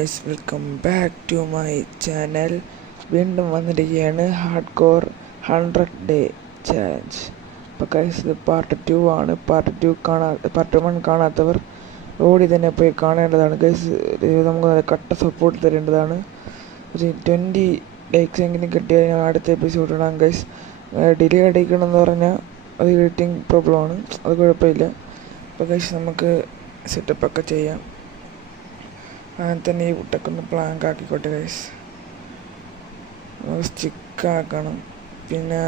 Guys, welcome back to my channel. വീണ്ടും വന്നിരിക്കുകയാണ് hardcore 100 day challenge. അപ്പോൾ guys, ഇത് പാർട്ട് 2 ആണ്. പാർട്ട് 1 കാണാത്തവർ ഓടി തന്നെ പോയി കാണേണ്ടതാണ് ഗൈസ്. നമുക്ക് കട്ട സപ്പോർട്ട് തരേണ്ടതാണ്. ഒരു 20 ലൈക്സ് എങ്കിലും കിട്ടിയാൽ ഞാൻ അടുത്ത എപ്പിസോഡ് ഇടാം ഗൈസ്. ഡിലേ അടിക്കണമെന്ന് പറഞ്ഞാൽ അത് എഡിറ്റിംഗ് പ്രോബ്ലമാണ്, അത് കുഴപ്പമില്ല. അപ്പോൾ ഗൈസ്, നമുക്ക് സെറ്റപ്പൊക്കെ ചെയ്യാം. അങ്ങനെ തന്നെ ഈ കുട്ടൊക്കെ ഒന്ന് പ്ലാങ്ക് ആക്കിക്കോട്ടെ ഗൈസ്. നമുക്ക് സ്റ്റിക്കാക്കണം. പിന്നെ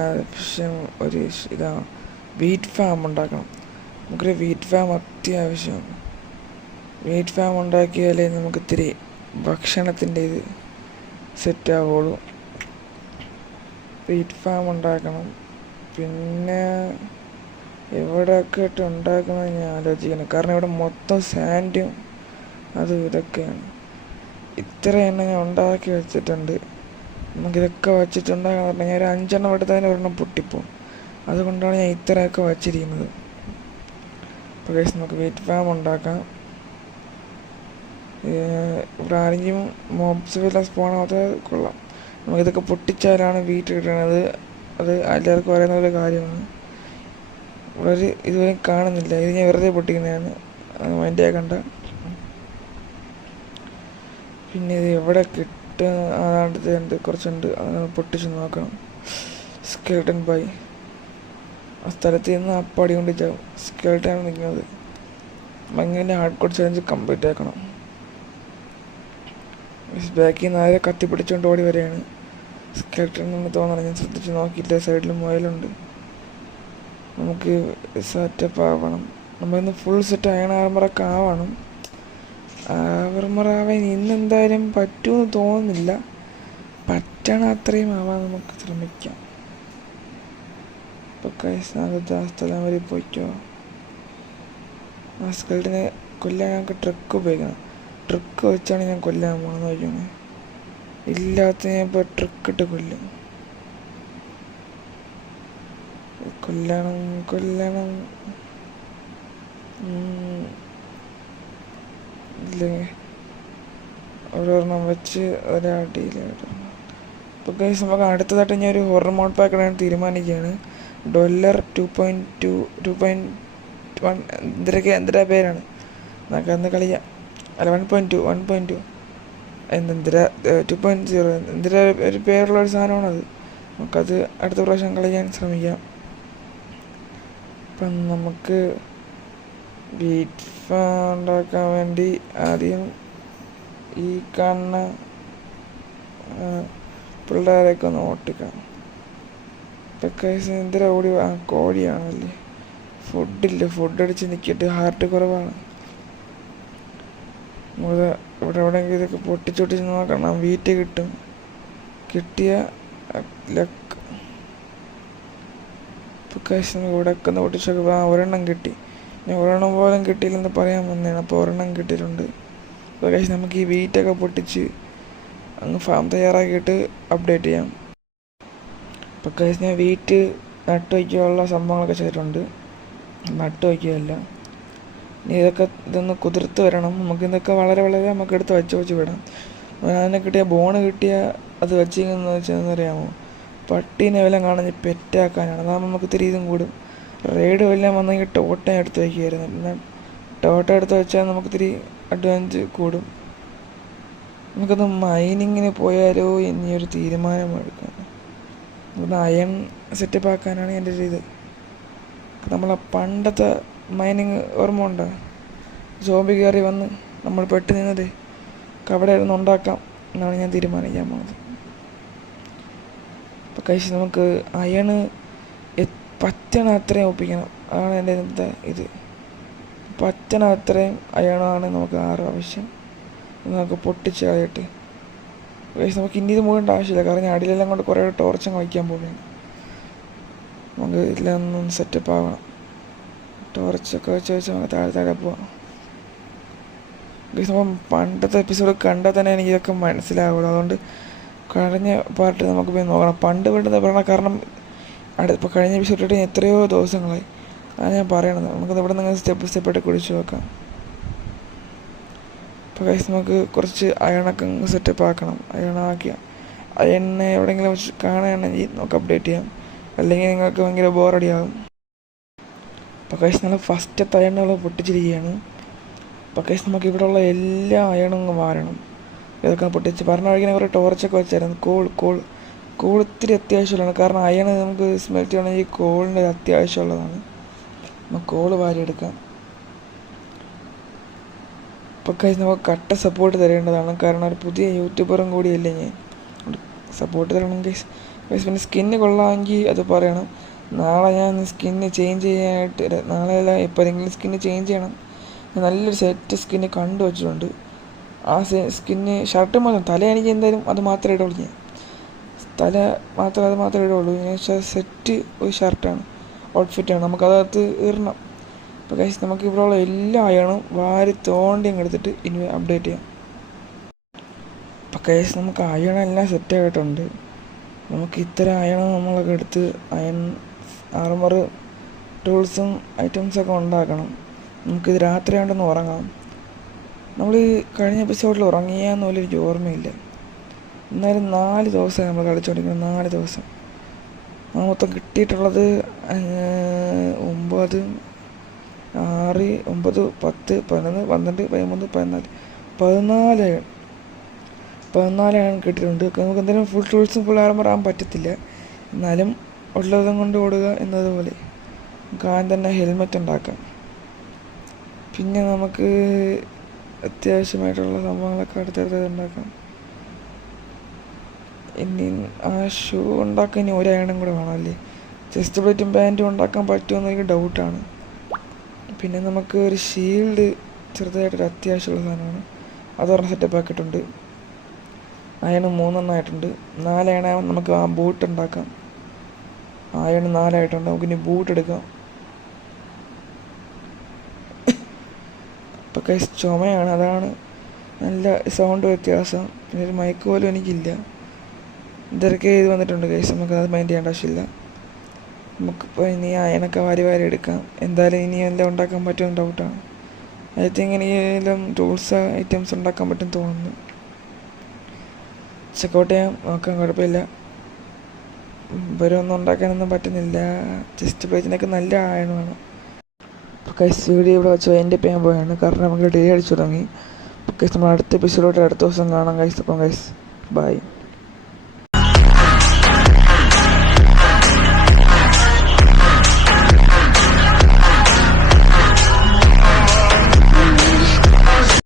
ഒരു ഇതാണ് വീറ്റ് ഫാം ഉണ്ടാക്കണം. നമുക്കൊരു വീറ്റ് ഫാം അത്യാവശ്യമാണ്. വീറ്റ് ഫാം ഉണ്ടാക്കിയാലേ നമുക്ക് ഇത്തിരി ഭക്ഷണത്തിൻ്റെ ഇത് സെറ്റാവുള്ളൂ. വീറ്റ് ഫാം ഉണ്ടാക്കണം. പിന്നെ എവിടെയൊക്കെ ഇട്ട് ഉണ്ടാക്കണമെന്ന് ഞാൻ ആലോചിക്കണം. കാരണം ഇവിടെ മൊത്തം സാൻഡും അത് ഇതൊക്കെയാണ്. ഇത്ര എണ്ണം ഞാൻ ഉണ്ടാക്കി വെച്ചിട്ടുണ്ട്. നമുക്കിതൊക്കെ വച്ചിട്ടുണ്ടാകാൻ പറഞ്ഞാൽ ഞാൻ ഒരു 5 എണ്ണം എടുത്തതിന് ഒരെണ്ണം പൊട്ടിപ്പോവും. അതുകൊണ്ടാണ് ഞാൻ ഇത്രയൊക്കെ വച്ചിരിക്കുന്നത്. അപ്പോൾ ഗൈസ്, നമുക്ക് വീറ്റ് ഫാം ഉണ്ടാക്കാം. ഇവിടെ ആരെങ്കിലും മോബ്സ് വല്ല സ്പോണാവാത്ത കൊള്ളാം. നമുക്കിതൊക്കെ പൊട്ടിച്ചാലാണ് വീറ്റ് കിട്ടണത്. അത് എല്ലാവർക്കും അറിയുന്ന ഒരു കാര്യമാണ്. ഇവിടെ ഇതുവരെ കാണുന്നില്ല. ഇത് ഞാൻ വെറുതെ പൊട്ടിക്കുന്നതാണ്, മൈൻഡ് ആക്കണ്ട. പിന്നെ ഇത് എവിടെ കിട്ടുക അതാണ്ട് കുറച്ചുണ്ട്, അത് പൊട്ടിച്ച് നോക്കണം. സ്കെൽട്ടൻ ബൈ ആ സ്ഥലത്ത് നിന്ന് അപ്പാടി കൊണ്ട് ചാവും. സ്കെൽട്ടനാണ് നിൽക്കുന്നത്. അങ്ങനെ ഹാർഡ് കോർ ചലഞ്ച് കംപ്ലീറ്റ് ആക്കണം. ബാക്കിൽ നിന്ന് ആരെ കത്തിപ്പിടിച്ചുകൊണ്ട് ഓടി വരെയാണ്. സ്കെൽട്ടൻ എന്ന് തോന്നണം, ഞാൻ ശ്രദ്ധിച്ച് നോക്കിയില്ല. സൈഡിൽ മുയലുണ്ട്. നമുക്ക് സെറ്റപ്പ് ആവണം. നമ്മളിന്ന് ഫുൾ സെറ്റ് ആർമറൊക്കെ ആവണം. ആർമറാവാൻ ഇന്നെന്തായാലും പറ്റുമെന്ന് തോന്നുന്നില്ല. പറ്റണ അത്രയും ആവാൻ നമുക്ക് ശ്രമിക്കാം. ഇപ്പോൾ കൈസാകത്ത് ആ സ്ഥലം വരെ പോയിക്കോ. ആ സ്കെൽറ്റിനെ കൊല്ലാൻ ഞങ്ങൾക്ക് ട്രിക്ക് ഉപയോഗിക്കണം. ട്രിക്ക് വെച്ചാണ് ഞാൻ കൊല്ലാൻ പോകണമെന്ന് നോക്കിയാണ്. ഇല്ലാത്ത ഞാൻ ഇപ്പോൾ ട്രിക്കിട്ട് കൊല്ലും. കൊല്ലണം ഇല്ലേ, ഒരെണ്ണം വെച്ച് ഒരടിയിലിടണം. ഇപ്പോൾ ഗൈസ്, നമുക്ക് അടുത്തതായിട്ട് ഞാൻ ഒരു ഹൊറർ മോഡ് പാക്ക് ഇടാൻ തീരുമാനിക്കുകയാണ്. ഡോലർ 2.1 എന്തിനാ പേരാണ്, നമുക്ക് അന്ന് കളിക്കാം. അല്ല, 1.2 എന്തിനാ 2.0 എന്തിനാ ഒരു പേരുള്ള ഒരു സാധനമാണത്. നമുക്കത് അടുത്ത പ്രാവശ്യം കളിക്കാൻ ശ്രമിക്കാം. അപ്പം നമുക്ക് വീറ്റ് ഫാം ഉണ്ടാക്കാൻ വേണ്ടി ആദ്യം ഈ കാണുന്ന പിള്ളേരെയൊക്കെ ഒന്ന് ഓട്ടിക്കാം. ഇതൊക്കെ എന്തിനാ ഓടി കോഴിയാണല്ലേ. ഫുഡില്ല, ഫുഡ് അടിച്ച് നിൽക്കിയിട്ട് ഹാർട്ട് കുറവാണ്. ഇവിടെ എവിടെയെങ്കിലും ഇതൊക്കെ പൊട്ടിച്ചൊട്ടിച്ച് നോക്കണം. വീറ്റ് കിട്ടും. കിട്ടിയ ലക്ക്. ഇപ്പോൾ കാശ് ഇവിടെയൊക്കെ ഒന്ന് പൊട്ടിച്ചൊക്കെ ഒരെണ്ണം കിട്ടി. ഞാൻ ഒരെണ്ണം പോലും കിട്ടിയില്ലെന്ന് പറയാൻ വന്നതാണ്. അപ്പോൾ ഒരെണ്ണം കിട്ടിയിട്ടുണ്ട്. അപ്പോൾ കാശ് നമുക്ക് ഈ വീറ്റൊക്കെ പൊട്ടിച്ച് അങ്ങ് ഫാം തയ്യാറാക്കിയിട്ട് അപ്ഡേറ്റ് ചെയ്യാം. അപ്പോൾ കാശ് ഞാൻ വീറ്റ് നട്ട് വയ്ക്കാനുള്ള സംഭവങ്ങളൊക്കെ ചെയ്തിട്ടുണ്ട്. നട്ട് വയ്ക്കുകയല്ല, ഇനി ഇതൊന്ന് കുതിർത്ത് വരണം. നമുക്കിതൊക്കെ വളരെ നമുക്ക് എടുത്ത് വെച്ച് വിടാം. അതിനെ കിട്ടിയ ബോണ് കിട്ടിയ അത് വെച്ചിരിക്കുന്നത് വെച്ചതെന്നറിയാമോ, പട്ടീനെ വല്ലതും കാണുന്ന പെറ്റാക്കാനാണ്. അതാകുമ്പോൾ നമുക്ക് ഇത്തിരി ഇതും കൂടും. റെയ്ഡ് വല്ലതും വന്നെങ്കിൽ ടോട്ട എടുത്ത് വയ്ക്കുമായിരുന്നു. പിന്നെ ടോട്ട എടുത്ത് വെച്ചാൽ നമുക്കിത്തിരി അഡ്വാൻസ് കൂടും. നമുക്കത് മൈനിങ്ങിന് പോയാലോ എന്നൊരു തീരുമാനം എടുക്കാം. നമുക്കൊന്ന് അയൺ സെറ്റപ്പ് ആക്കാനാണ് എൻ്റെ ഒരു ഇത്. നമ്മളെ പണ്ടത്തെ മൈനിങ് ഓർമ്മ ഉണ്ടോ? സോംബി കയറി വന്ന് നമ്മൾ പെട്ട് നിന്നത് അവിടെ ഇരുന്ന് ഉണ്ടാക്കാം എന്നാണ് ഞാൻ തീരുമാനിക്കാൻ പോകുന്നത്. അപ്പോൾ കഴിച്ച് നമുക്ക് അയണ് പറ്റണ അത്രയും ഒപ്പിക്കണം. അതാണ് എൻ്റെ ഇന്നത്തെ ഇത്. പറ്റണ അത്രയും അയണാണ് നമുക്ക് ആവശ്യം. നമുക്ക് പൊട്ടിച്ച് കളയിട്ട് കഴിച്ച് നമുക്ക് ഇനി ഇത് മൂടേണ്ട ആവശ്യമില്ല. കാരണം ഞാൻ അടിയിലെല്ലാം കൊണ്ട് കുറേ ടോർച്ചങ്ങ് വയ്ക്കാൻ പോവുകയാണ്. നമുക്ക് ഇതിലൊന്നും സെറ്റപ്പ് ആവണം. ടോർച്ചൊക്കെ വെച്ച് നമുക്ക് താഴെ പോവാം. അപ്പം പണ്ടത്തെ എപ്പിസോഡ് കണ്ടാൽ തന്നെ എനിക്ക് ഇതൊക്കെ മനസ്സിലാവുള്ളൂ. അതുകൊണ്ട് കഴിഞ്ഞ പാർട്ട് നമുക്ക് പോയി നോക്കണം. പണ്ട് പറയണം. കാരണം ഇപ്പോൾ കഴിഞ്ഞ എപ്പിസോഡിട്ട് എത്രയോ ദിവസങ്ങളായി. അതാണ് ഞാൻ പറയണത്. നമുക്കത് ഇവിടെ നിന്ന് സ്റ്റെപ്പായിട്ട് കുടിച്ച് നോക്കാം. അപ്പോൾ ഗൈസ് നമുക്ക് കുറച്ച് അയണൊക്കെ സെറ്റപ്പ് ആക്കണം. അയണാക്കിയ അയണിനെ എവിടെയെങ്കിലും വെച്ച് കാണുകയാണെങ്കിൽ നമുക്ക് അപ്ഡേറ്റ് ചെയ്യാം, അല്ലെങ്കിൽ നിങ്ങൾക്ക് ഭയങ്കര ബോറടിയാകും. അപ്പോൾ ഗൈസ് നമ്മൾ ഫസ്റ്റത്തെ അയണുകൾ പൊട്ടിച്ചിരിക്കുകയാണ്. അപ്പോൾ ഗൈസ് നമുക്ക് ഇവിടെ ഉള്ള എല്ലാ അയണും വാരണം. ഇതൊക്കെ പൊട്ടിച്ച് പറഞ്ഞ വഴിക്കുന്ന കുറേ ടോർച്ചൊക്കെ വെച്ചായിരുന്നു. കോൾ ഇത്തിരി അത്യാവശ്യമുള്ളതാണ്, കാരണം അയൺ നമുക്ക് സ്മെൽറ്റ് ചെയ്യണമെങ്കിൽ കോളിൻ്റെ അത്യാവശ്യമുള്ളതാണ്. നമുക്ക് കോള് വാരിയെടുക്കാം. ഇപ്പോൾ ഗൈസ് നമുക്ക് കട്ട സപ്പോർട്ട് തരേണ്ടതാണ്, കാരണം ഒരു പുതിയ യൂട്യൂബറും കൂടിയല്ലേ ഞാൻ. സപ്പോർട്ട് തരണം ഗൈസ്. പിന്നെ സ്കിന്ന് കൊള്ളാമെങ്കിൽ അത് പറയണം. നാളെ ഞാൻ സ്കിന്ന് ചേഞ്ച് ചെയ്യാനായിട്ട്, നാളെയല്ല എപ്പോഴെങ്കിലും സ്കിന്ന് ചേഞ്ച് ചെയ്യണം. നല്ലൊരു സെറ്റ് സ്കിന്ന് കണ്ടു വച്ചിട്ടുണ്ട്. ആ സ്കിന്ന് ഷർട്ട് മാത്രം, തല എനിക്ക് എന്തായാലും അത് മാത്രമേ ഇടുള്ളൂ. ഞാൻ അത് മാത്രമേ ഇടുള്ളൂ. സെറ്റ് ഒരു ഷർട്ടാണ്, ഔട്ട്ഫിറ്റാണ്, നമുക്കകത്ത് ഇടണം. അപ്പോൾ ഗൈസ് നമുക്ക് ഇവിടെ ഉള്ള എല്ലാ അയണും വാരി തോണ്ടി അങ്ങ് എടുത്തിട്ട് ഇനി അപ്ഡേറ്റ് ചെയ്യാം. അപ്പോൾ ഗൈസ് നമുക്ക് അയണെല്ലാം സെറ്റായിട്ടുണ്ട്. നമുക്ക് ഇത്തരം അയണം നമ്മളൊക്കെ എടുത്ത് അയൺ ആർമർ ടൂൾസും ഐറ്റംസൊക്കെ ഉണ്ടാക്കണം. നമുക്കിത് രാത്രി ആയിട്ടൊന്ന് ഉറങ്ങാം. നമ്മൾ കഴിഞ്ഞ എപ്പിസോഡിൽ ഉറങ്ങിയാന്ന് പോലും എനിക്ക് ഓർമ്മയില്ല. എന്നാലും 4 ദിവസമായി നമ്മൾ കളിച്ചുകൊണ്ടിരിക്കുന്നത്. 4 ദിവസം മൊത്തം കിട്ടിയിട്ടുള്ളത് 9, 6, 9, 10, 11, 12, 13, 14 14 കിട്ടിയിട്ടുണ്ട്. നമുക്ക് എന്തെങ്കിലും ഫുൾ ടൂൾസും ഫുൾ ആർമർ ആകാൻ പറ്റത്തില്ല, എന്നാലും ഉള്ളതും കൊണ്ട് ഓടുക എന്നതുപോലെ നമുക്ക് ആദ്യം തന്നെ ഹെൽമെറ്റ് ഉണ്ടാക്കാം. പിന്നെ നമുക്ക് അത്യാവശ്യമായിട്ടുള്ള സംഭവങ്ങളൊക്കെ അടുത്തടുത്ത് ഉണ്ടാക്കാം. ഇനി ആ ഷൂ ഉണ്ടാക്കാൻ ഇനി ഒരു അയണും കൂടെ വേണമല്ലേ. ചെസ്റ്റ് പ്ലേറ്റും പാൻറ്റും ഉണ്ടാക്കാൻ പറ്റുമെന്ന് എനിക്ക് ഡൗട്ടാണ്. പിന്നെ നമുക്ക് ഒരു ഷീൽഡ് ചെറുതായിട്ടൊരു അത്യാവശ്യമുള്ള സാധനമാണ്, അതൊരെണ്ണം സെറ്റപ്പ് ആക്കിയിട്ടുണ്ട്. അയണ് 3 ആയിട്ടുണ്ട്. 4 അയണാകുമ്പോൾ നമുക്ക് ആ ബൂട്ട് ഉണ്ടാക്കാം. അയണ് 4 ആയിട്ടുണ്ട്. നമുക്കിനി ബൂട്ട് എടുക്കാം. ഇപ്പോൾ കൈസ് ചുമയാണ്, അതാണ് നല്ല സൗണ്ട് വ്യത്യാസം. പിന്നെ ഒരു മൈക്ക് പോലും എനിക്കില്ല. ഇതൊക്കെ ഇത് വന്നിട്ടുണ്ട് കൈസ്, നമുക്കത് മൈൻഡ് ചെയ്യേണ്ട ആവശ്യമില്ല. നമുക്കിപ്പോൾ ഇനി അയണൊക്കെ വാരി എടുക്കാം. എന്തായാലും ഇനി എല്ലാം ഉണ്ടാക്കാൻ പറ്റുമെന്ന് ഡൗട്ടാണ്. ഐ തിങ്ക് ഇനിയെല്ലാം ടൂൾസ് ഐറ്റംസ് ഉണ്ടാക്കാൻ പറ്റും തോന്നുന്നു. ചെക്കൗട്ട് ചെയ്യാം, നോക്കാം, കുഴപ്പമില്ല. ഇവരൊന്നും ഉണ്ടാക്കാനൊന്നും പറ്റുന്നില്ല. ചെസ്റ്റ് പേജിനൊക്കെ നല്ല ആയണമാണ്. അപ്പോൾ കൈസ് വീഡിയോ ഇവിടെ വെച്ച് എൻ്റെ ചെയ്യാൻ പോയാണ്, കാരണം നമുക്ക് ഡേ അടിച്ചു തുടങ്ങി. അപ്പോൾ കൈസ് നമ്മൾ അടുത്ത എപ്പിസോഡിലോട്ട് അടുത്ത ദിവസം കാണാം കൈസ്. അപ്പം കൈസ് ബൈ.